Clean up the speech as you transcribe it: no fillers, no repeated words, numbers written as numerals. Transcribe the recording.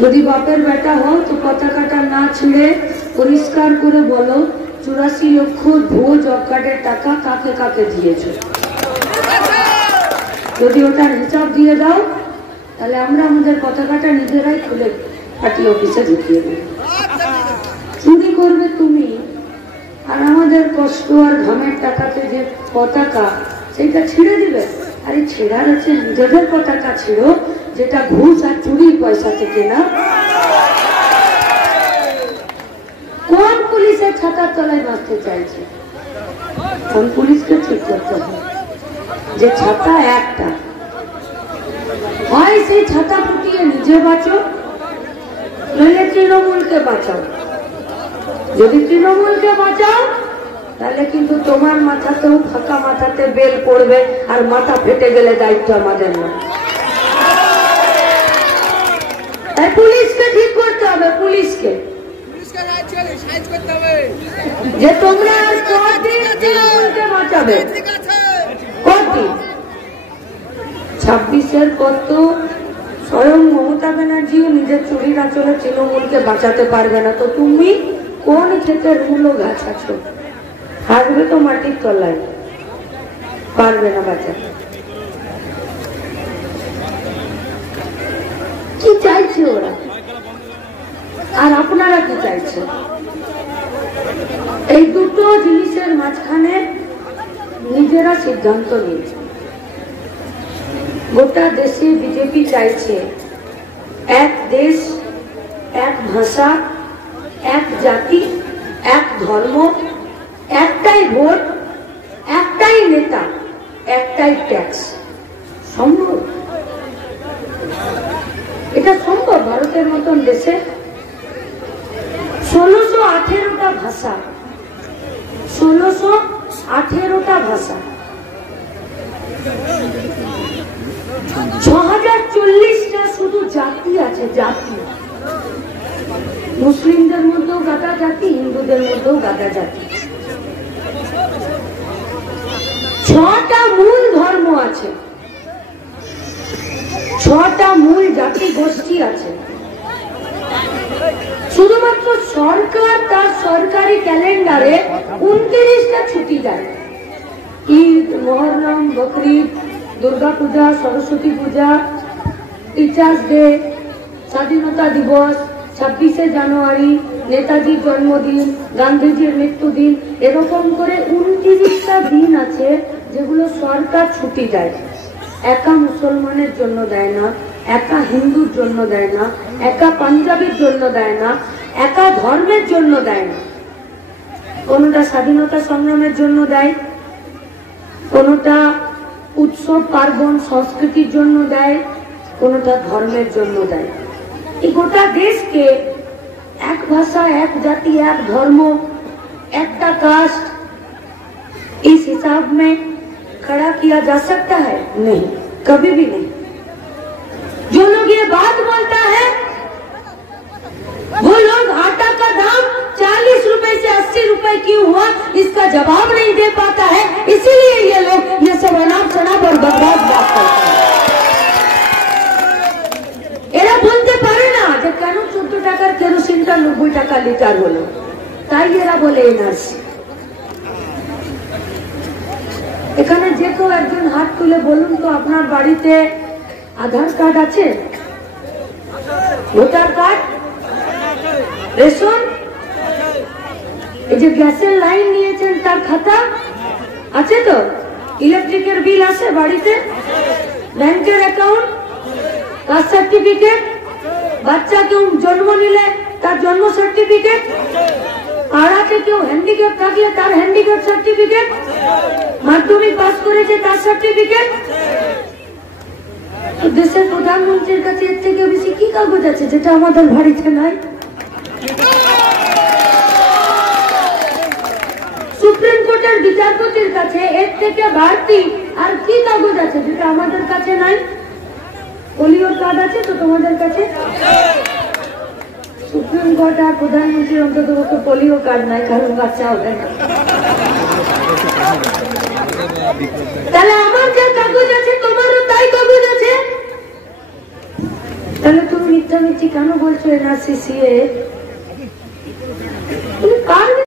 যদি বাপের বেটা হও তো পতাকাটা না ছিঁড়ে পরিষ্কার করে বলো 84 লক্ষ ভুয়ো জব কার্ডের টাকা কাকে কাকে দিয়েছ। যদি ওটার হিসাব দিয়ে দাও তাহলে আমরা আমাদের পতাকাটা নিজেরাই খুলে পার্টি অফিসে ঢুকিয়ে দেব। চুরি করবে তুমি, আর আমাদের কষ্ট আর ঘামের টাকাতে যে পতাকা সেটা ছিঁড়ে দিবে। আরে ছেড়ার আছে নিজেদের পতাকা ছিঁড়ো, যেটা ঘুষ আর চুরির পয়সা থেকে না। কোন পুলিশের ছাতার তলায় বাঁচতে চাইছে? কোন পুলিশকে ঠিক করতে হবে যে ছাতা একটা হয়, সেই ছাতা ফুটিয়ে নিজে বাঁচো, নইলে তৃণমূলকে বাঁচাও। যদি তৃণমূলকে বাঁচাও তাহলে কিন্তু তোমার মাথাতেও ফাঁকা মাথাতে বেল পড়বে, আর মাথা ফেটে গেলে দায়িত্ব আমাদের না। তাই পুলিশকে ঠিক করতে হবে, পুলিশকে যে তোমরা কতদিন তৃণমূলকে বাঁচাবে, কতদিন। 26-এর পর তো স্বয়ং মমতা ব্যানার্জিও নিজের চুরির আঁচলে তৃণমূলকে বাঁচাতে পারবে না। তো তুমি কোন ক্ষেতের মূলো গাছ আছো? থাকবে তো মাটির তলায়, পারবে না বাঁচাতে। কি চাইছে ওরা, আর আপনারা কি চাইছেন? এই দুটো জিনিসের মাঝখানে নিজেরা সিদ্ধান্ত নিয়েছে। গোটা দেশে বিজেপি চাইছে এক দেশ, এক ভাষা, এক জাতি, এক ধর্ম, একটাই ভোট, একটাই নেতা, একটাই ট্যাক্স। সম্ভব? এটা সম্ভব ভারতের মতন দেশে? 1618টা ভাষা, 1618টা ভাষা, 6040টা শুধু জাতি আছে, জাতি। মুসলিমদের মধ্যেও গাদা জাতি, হিন্দুদের মধ্যেও গাদা জাতি। 6টা মূল ধর্ম আছে, 6টা মূল জাতি গোষ্ঠী আছে। শুধুমাত্র সরকার তার সরকারি ক্যালেন্ডারে 29টা ছুটি দেয়। ঈদ, মহরম, বকরিদ, দুর্গা পূজা, সরস্বতী পূজা, টিচার্স ডে, স্বাধীনতা দিবস, 26শে জানুয়ারি, নেতাজির জন্মদিন, গান্ধীজির মৃত্যুদিন, এরকম করে 29টা দিন আছে যেগুলো সরকার ছুটি দেয়। একা মুসলমানের জন্য দেয় না, একা হিন্দুর জন্য দেয় না, একা পাঞ্জাবির জন্য দেয় না, একা ধর্মের জন্য দেয় না। কোনটা স্বাধীনতা সংগ্রামের জন্য দেয়, কোনটা উৎসব পার্বণ সংস্কৃতির জন্য দেয়, কোনটা ধর্মের জন্য দেয়। এই গোটা দেশকে এক ভাষা, এক জাতি, এক ধर्म, একটা कास्ट, इस हिसाब में खड़ा किया जा सकता है? नहीं, कभी भी नहीं। जो लोग ये बात बोलता है वो लोग आटा का दाम 40 रुपए से 80 रुपए क्यों हुआ इसका जवाब नहीं दे पाता है, इसीलिए ये लोग ये सब अनाप शनाप और बकवास बात करते हैं। এরা বলতে পারে না যে কেন 14 টাকার কেরোসিনটা 90 টাকা লিটার হলো, তাই এরা বলে এনআরসি। এখানে যে কেউ একজন হাত তুলে বলুন তো আপনার বাড়িতে আধার কার্ড আছে, ভোটার কার্ড, রেশন, এই যে গ্যাসের লাইন নিয়েছেন তার খাতা আছে তো, ইলেকট্রিকের বিল আছে বাড়িতে, ব্যাংকের অ্যাকাউন্ট, কাস্ট সার্টিফিকেট, বাচ্চা কেউ জন্ম নিলে তার জন্ম সার্টিফিকেট, পাড়াতে কেউ হ্যান্ডিক্যাপ থাকলে তার হ্যান্ডিক্যাপ সার্টিফিকেট, মাধ্যমিক পাস করেছে তার সার্টিফিকেট। দেশের প্রধানমন্ত্রীর কাছে এর থেকে বেশি কি কাগজ আছে যেটা আমাদের বাড়িতে নাই? সুপ্রিম কোর্টের বিচারপতির কাছে এর থেকে বাড়তি আর কি কাগজ আছে যেটা আমাদের কাছে নাই? পোলিও কার্ড আছে তো তোমাদের কাছে? সুপ্রিম কোর্ট আর প্রধানমন্ত্রীর অন্তত পোলিও কার্ড নাই, কারণ বাচ্চা হবে না। তাহলে আমার যে কাগজ আছে তোমারও তাই কাগজ আছে? তাহলে তুমি মিথ্যামিথ্যি কেন বলছো এনআরসি সিএ